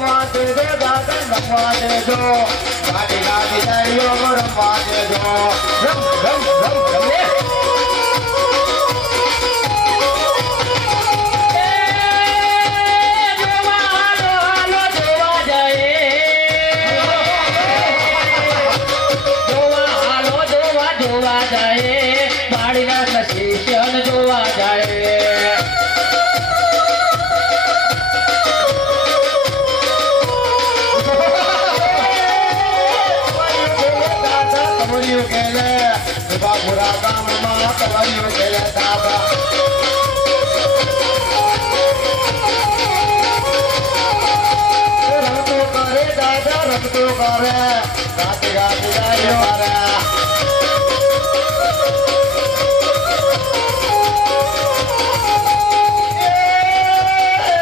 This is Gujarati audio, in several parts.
રમવા દેજો દાદા રમવા દેજો ગાડી રમે ગામમાં કમળિયું કેલે દાદા રમતો કરે દાદા રમતો કરે ગાતી ગાતી ગાડીઓ કરે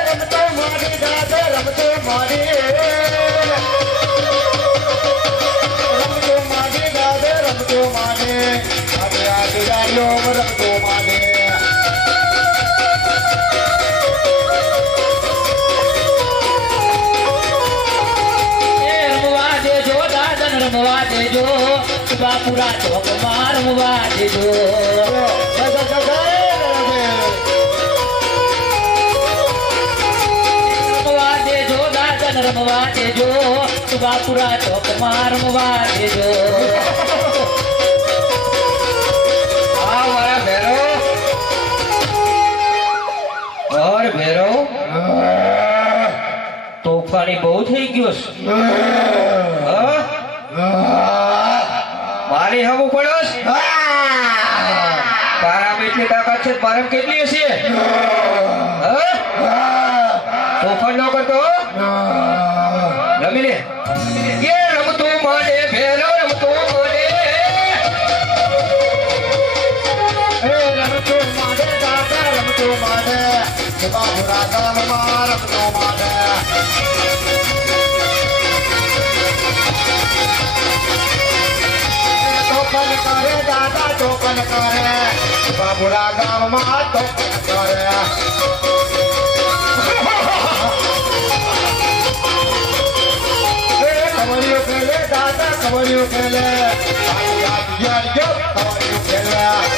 રમતો મારી દાદા રમતો મારી રમવા દેજો બાપુરા ચોકમાં રમવા દેજો રમવા દેજો દાદન રમવા દેજો બાપુરા ચોકમાં રમવા દેજો ભેરો. તોફાની બહુ થઈ ગયો છે? મારી હમું પડોશ તારા એટલી તાકાત છે મારે કેટલી હશે? તોફાન ન કરતો રમી લે. એ રમતું મને ભેરો રમતું મને. રમતો માને દાદા રમતો માને. બાબુરા ગામમાં રમતો માને. તોફાન કરે. બાબુરા ગામમાં તો કરે. કમળિયો ખેલે ખેલે.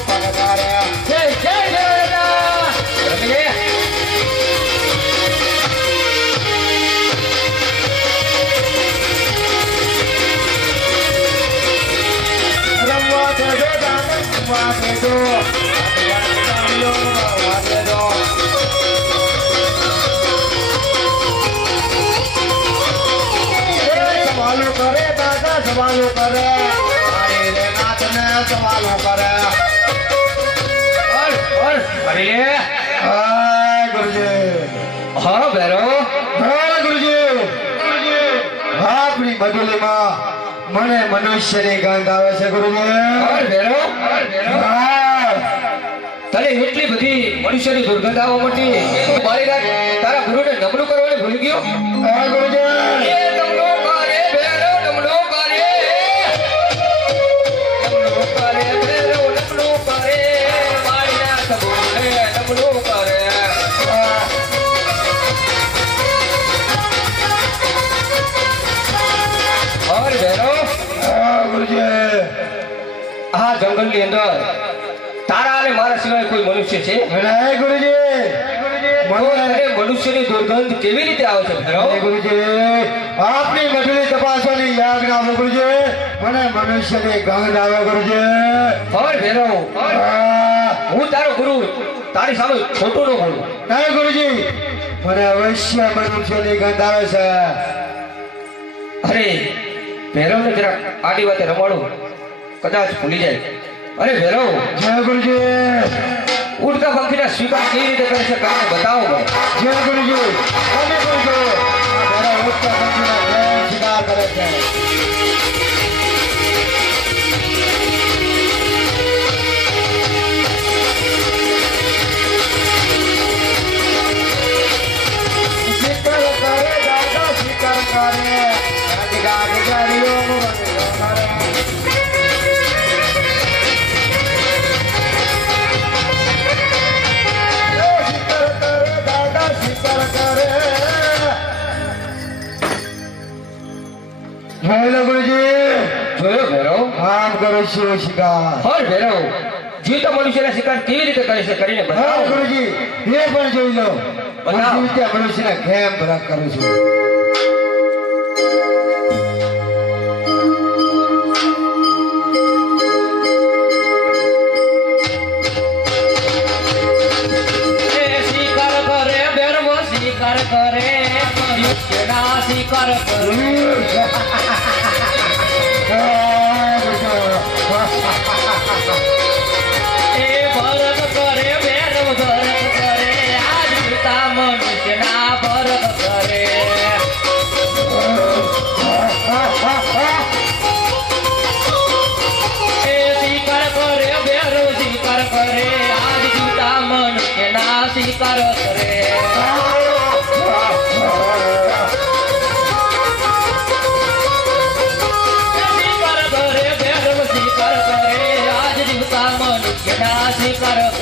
સવાલો કરે દાદા સવાલો કરે મારી રે નાથને સવાલો કરે લે હાય ગુરુજી હા ભેરો હા ગુરુજી ગુરુજી મને મનુષ્યની ગંધ આવે છે ગુરુદેવ તને એટલી બધી મનુષ્યની દુર્ગંધ આવવા મળતી મારી તારા ગુરુને નમણું કરવાનું ભૂલી ગયો? ગુરુજી. આ અંદર તારા અને મારા સિવાય કોઈ મનુષ્ય છે? ગુરુજી! મનુષ્યની દુર્ગંધ કેવી રીતે આવે છે ભેરો ગુરુજી! આપની મજૂરી તપાસવાની યાદ ના આવે ગુરુજી! મને મનુષ્યની ગંધ આવે ગુરુજી! ઓર ભેરો હું તારો ગુરુ તારી સામે ખોટું નો બોલું. હે ગુરુજી! મને અવશ્ય મનુષ્યની ગંધ આવે છે. અરે ભેરવને જરાક આડી વાતે રમાડું. કદાચ ભૂલી જાય. અરે ભેરવ જય ગુરુજી. ઉડતા પંખીના સ્વીકાર કેવી રીતે કરી શકાય બતાવો મને. જય ગુરુજી. તમે પણ જો ઉડતા પંખીના સ્વીકાર કરે છે. જોયેલો ગુરુજી. જોયો ભેરવ? આમ કરો શિવ શિકાર. હર ભેરવ જીવતા મનુષ્યના શિકાર કેવી રીતે કરે છે કરીને બતાવો. ગુરુજી એ પણ જોઈ લો. બતાવો. જીવતા મનુષ્યના કેમ ભરા કરું છું. શિકાર કરે કરે કરે. શિકાર કરે